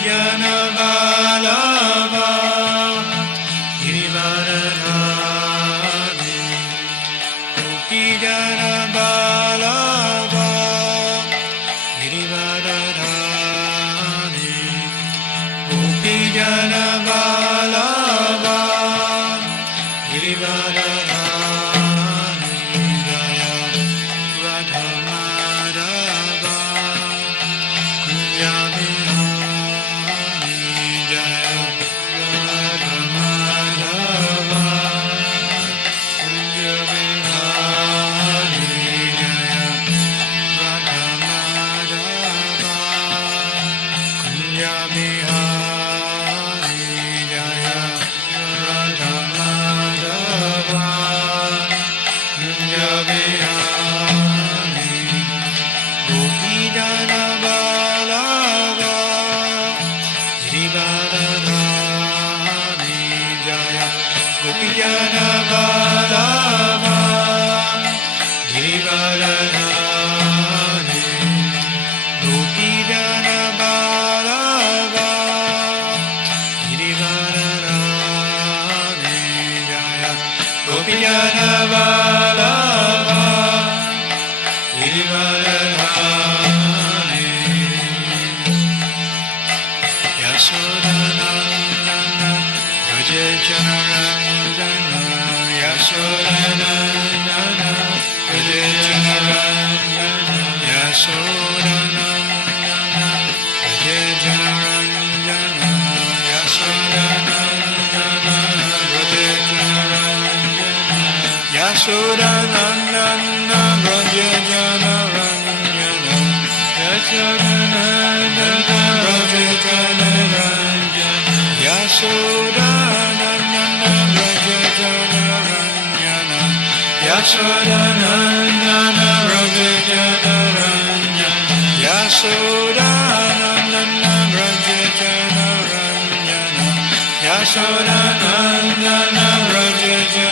Gopijana Vallabha Girivaradhari Gopijana Vallabha Girivaradhari Gopijana Vallabha Girivaradhari Jaya Radha Madhava Kunja Bihari Jaya Radha Madhava Kunja Bihari Jaya Radha Madhava Kunja Bihari Jaya Radha Madhava Kunja Bihari Gopijana Vallabha Girivaradhari Jaya Gopijana Vallabha Girivaradhari Gopijana Vallabha Girivaradhari Jaya Gopijana Vallabha Girivaradhari Yasodhanandana Braja Janaranjana Yasodhanandana Braja Janaranjana Yasodhanandana Braja Janaranjana Yasodhanandana Braja Janaranjana Yasodhanandana Braja Janaranjana Yasodhanandana Braja Janaranjana Yasodhanandana Braja Janaranjana Yasodhanandana Braja Janaranjana Yasodhanandana Braja Janaranjana Yasodhanandana Braja Janaranjana